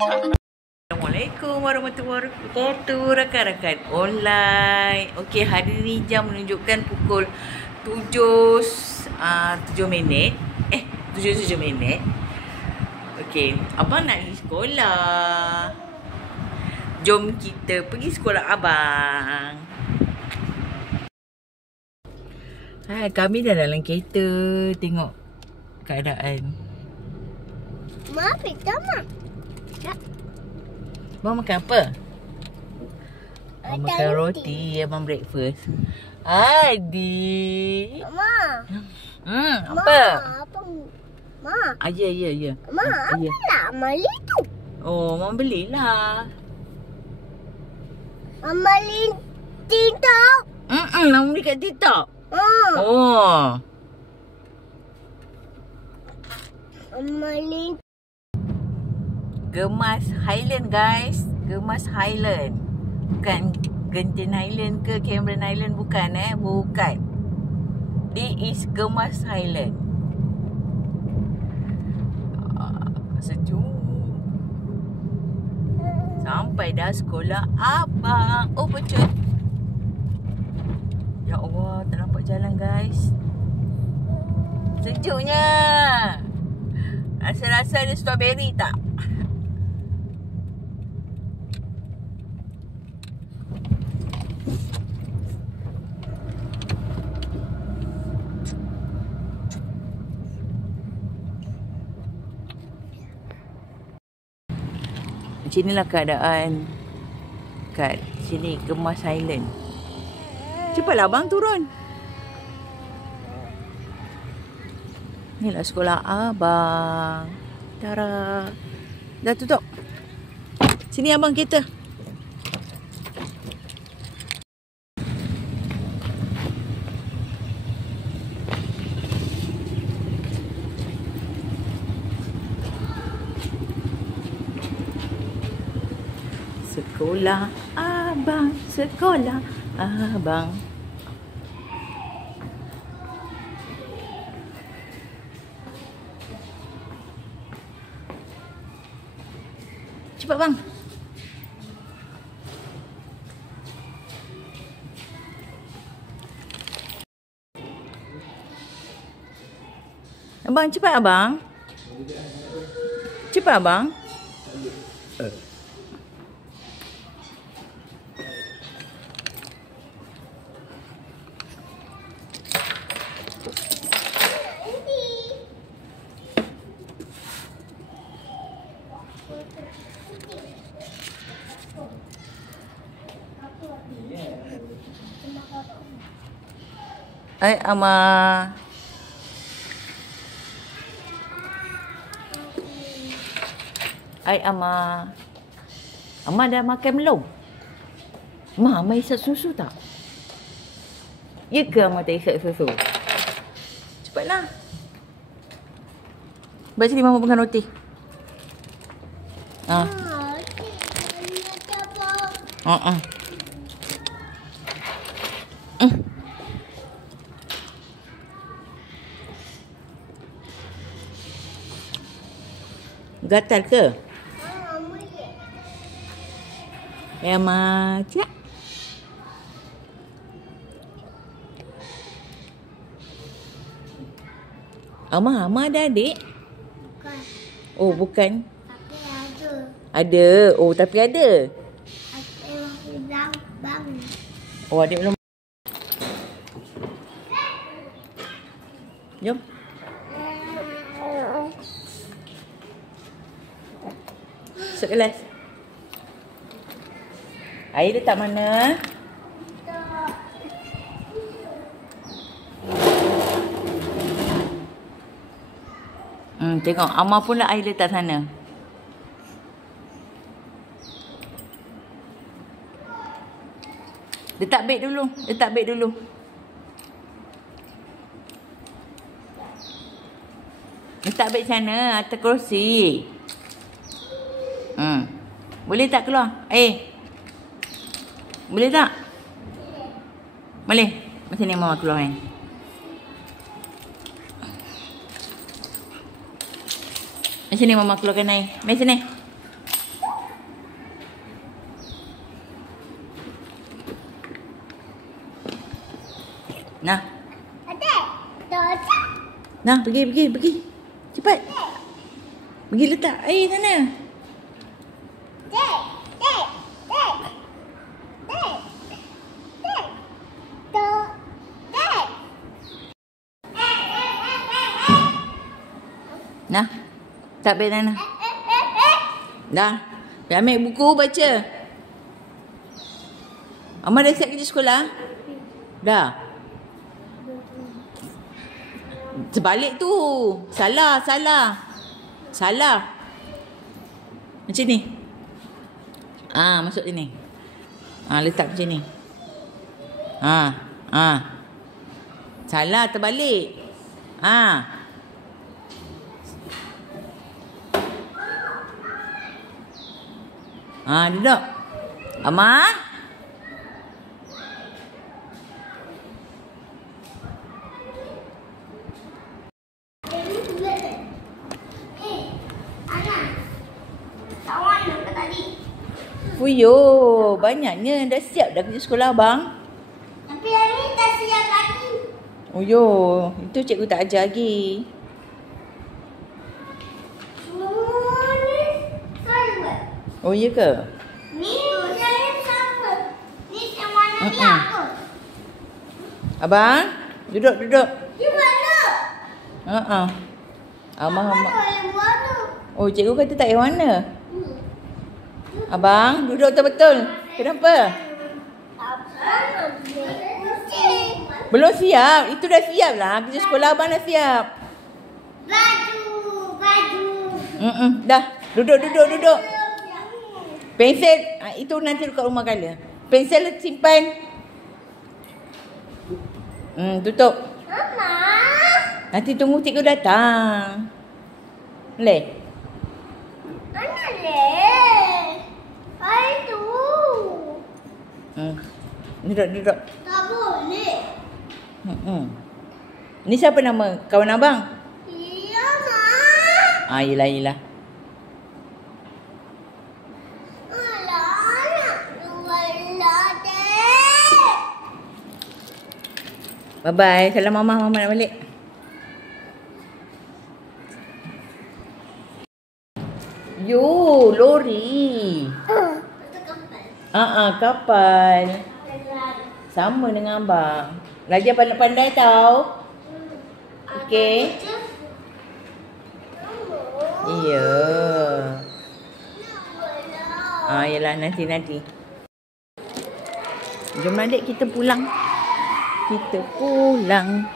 Assalamualaikum warahmatullahi wabarakatuh, rakan-rakan online. Okey, hari ni jam menunjukkan pukul 7 minit. 7 minit. Okey, abang nak pergi sekolah. Jom kita pergi sekolah abang. Hai, kami dah dalam kereta. Tengok keadaan. Mak, pizza mak. Abang makan apa? Abang makan roti. Abang breakfast. Adik. Mak. Apa? Mak. Ya. Mak, apa nak Mali tu? Oh, Mak belilah. Mali TikTok. Mak beli kat TikTok. Oh. Mali. Gemas Highland guys. Gemas Highland. Bukan Genting Highland ke Cameron Highland, bukan bukan. It is Gemas Highland. Sejuk. Sampai dah sekolah abang. Oh, betul. Ya Allah, tak nampak jalan guys. Sejuknya. Rasa-rasa ada strawberry tak? Macam inilah keadaan kat sini, Gemas Highland. Cepatlah abang turun. Inilah sekolah abang. Tara. Dah tutup. Sini abang kereta. Sekolah abang, sekolah abang. Cepat bang. Abang cepat abang. Cepat abang. Hai Ama. Hai Ama. Ama dah makan belum? Ama isap susu tak? Ya ke Ama tak isap susu? Cepatlah. Baca sini Mama makan roti. Gatal ke? Ya macam. Ama ada adik? Bukan. Oh, bukan. Tapi ada. Ada. Oh, tapi ada. Adik bilang bang. Oh, adik belum. Jom. Masuk kelas. Air letak mana? Tengok. Ama pula air letak sana. Letak beg dulu. Letak beg dulu. Letak beg sana atas kerusi. Boleh tak keluar? Boleh tak? Boleh. Macam ni Mama keluar kan? Macam ni Mama keluarkan air. Mari sini. Nah, pergi. Cepat. Pergi letak air sana. Dek. Nah, tak beg Nana. Dah. Pergi ambil buku baca. Amma dah siap kerja sekolah? Dah. Sebalik tu. Salah. Macam ni. Masuk sini. Letak macam ni. Salah terbalik. Duduk. Amma. Fuyo, banyaknya dah siap dah kerja sekolah abang. Tapi yang ni tak siap lagi. Oh yo, itu cikgu tak ajar lagi. Ni sama. Oh ya ke? Ni saya sama. Ni yang warna ni apa? Abang, duduk. Ni mana? Abang. Yang warna. Oh, cikgu kata tak payah warna. Abang, duduk betul-betul. Kenapa? Belum siap. Itu dah siap lah. Kerja sekolah abang dah siap. Baju. Dah. Duduk. Pensel. Itu nanti dekat rumah kala. Pensel simpan. Tutup. Mama. Nanti tunggu cikgu datang. Boleh? Mana le? Air tu. Duduk. Tak boleh. Ni siapa nama kawan abang? Iya, Ma. Yelah. Alah, nak keluar dek. Bye-bye. Salam mama nak balik. Yo, lori. Kapal. Sama dengan abang. Belajar pandai-pandai tau. Okey. Iya. Yelah nanti. Jom adik kita pulang. Kita pulang.